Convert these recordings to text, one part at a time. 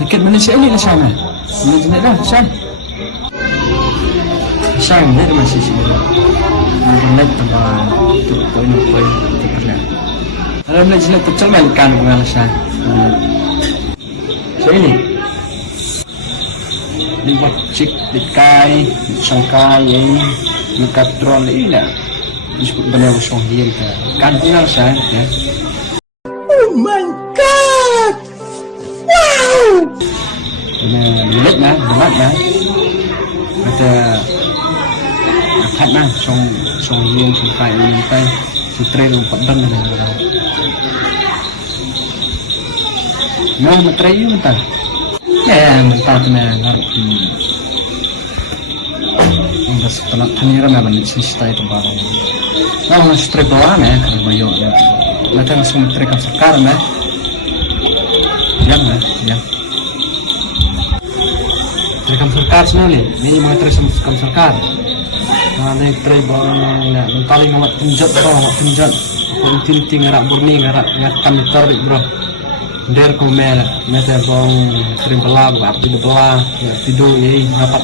Dekat mana si Eli lah sana. Mana dah, Shan. Shan dia masih sini. Mana tambah tu poin pernah. Alam nak jelas tu cuma ikan dengan Shan. So ini. Libat cik dikai, sangkai ini, mikatron ini lah. Disebut beliau sohir kan dengan Shan ya. Oh my God! Wow! Lihat na, berat na. Ada thật na, song liên song kai liên tay, song tray long pat dan na. Mau matray yun ta. Ya, mentah na naruh. Bas pelat kanira na banit sista itu barang. Nah, mas tray bawa na kalau bayo na. Nanti langsung tray kan sekar na. Diam na, diam. Trekam sarkar semua ni, ini mga trekam sarkar. Mana trek bawang na, nung paling awat tunjat bro, awat tunjat. Kung tinting ngarak burni, ngarak ngatan tarik bro. Der ko mer, mete bawang trim belah, api belah, tidur ni dapat.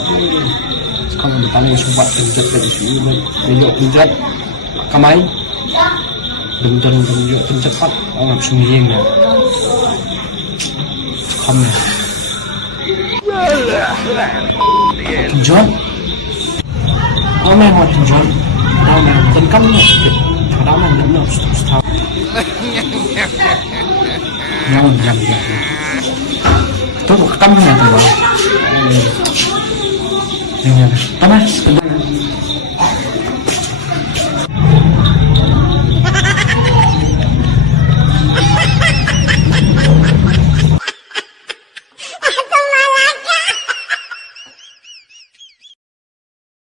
Sekarang nung paling subat tunjat dari sini, niyok tunjat, kamay. Dum niyok tunjat pat, awat sumiyeng na. Kamay. Tunjat, orang yang tunjat, orang yang tenkam ni, orang yang nak stop. Yang jam. Tu kam ni tu bang. Yang, tanah.